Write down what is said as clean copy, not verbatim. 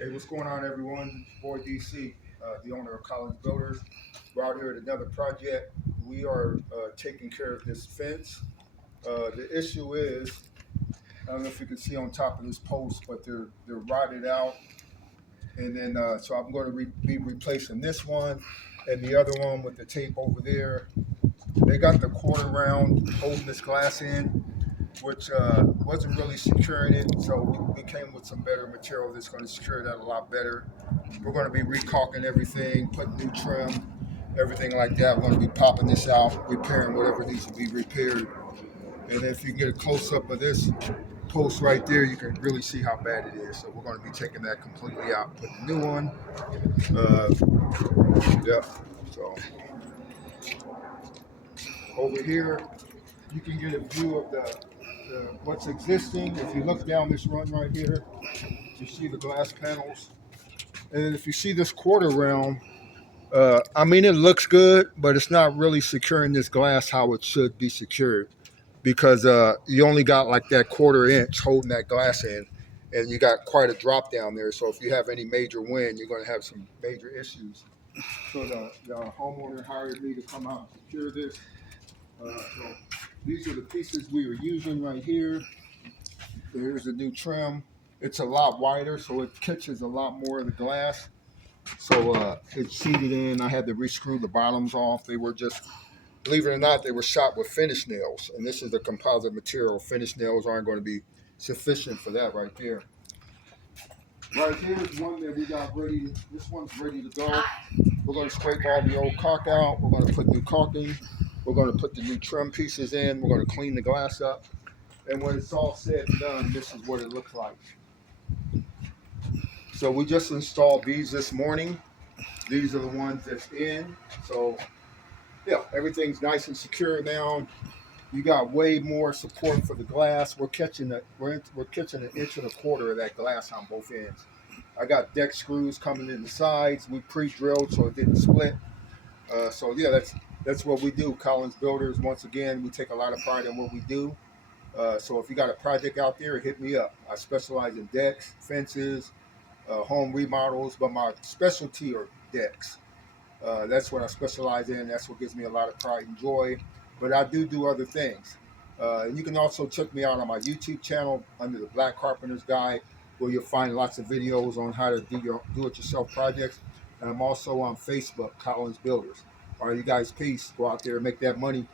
Hey, what's going on, everyone? Boy DC, the owner of Collins Builders. We're out here at another project. We are taking care of this fence. The issue is, I don't know if you can see on top of this post, but they're rotted out. And then, so I'm going to be replacing this one and the other one with the tape over there. They got the quarter round holding this glass in, which wasn't really securing it. So we came with some better material that's going to secure that a lot better. We're going to be recaulking everything, putting new trim, everything like that. We're going to be popping this out, repairing whatever needs to be repaired. And if you get a close up of this post right there, you can really see how bad it is. So we're going to be taking that completely out, putting a new one. Uh, yeah. So over here, you can get a view of the what's existing. If you look down this run right here, you see the glass panels. And then if you see this quarter round, I mean, it looks good, but it's not really securing this glass how it should be secured because you only got like that quarter inch holding that glass in, and you got quite a drop down there. So if you have any major wind, you're going to have some major issues. So the homeowner hired me to come out and secure this. So these are the pieces we were using right here. Here's the new trim. It's a lot wider, so it catches a lot more of the glass. So it's seated in. I had to rescrew the bottoms off. They were just, believe it or not, they were shot with finish nails. And this is the composite material. Finish nails aren't going to be sufficient for that right there. Right here's one that we got ready. This one's ready to go. We're going to scrape all the old caulk out. We're going to put new caulking. We're going to put the new trim pieces in. We're going to clean the glass up. And when it's all said and done, this is what it looks like. So we just installed these this morning. These are the ones that's in. So yeah, everything's nice and secure now. You got way more support for the glass. We're catching an inch and a quarter of that glass on both ends. I got deck screws coming in the sides. We pre-drilled so it didn't split. So yeah, that's what we do. Collins Builders. Once again, we take a lot of pride in what we do. So if you got a project out there, hit me up. I specialize in decks, fences, home remodels, but my specialty are decks. That's what I specialize in. That's what gives me a lot of pride and joy. But I do other things. And you can also check me out on my YouTube channel under the Black Carpenter's Guide, where you'll find lots of videos on how to do your do-it-yourself projects. And I'm also on Facebook, Collins Builders. All right, you guys, peace. Go out there and make that money.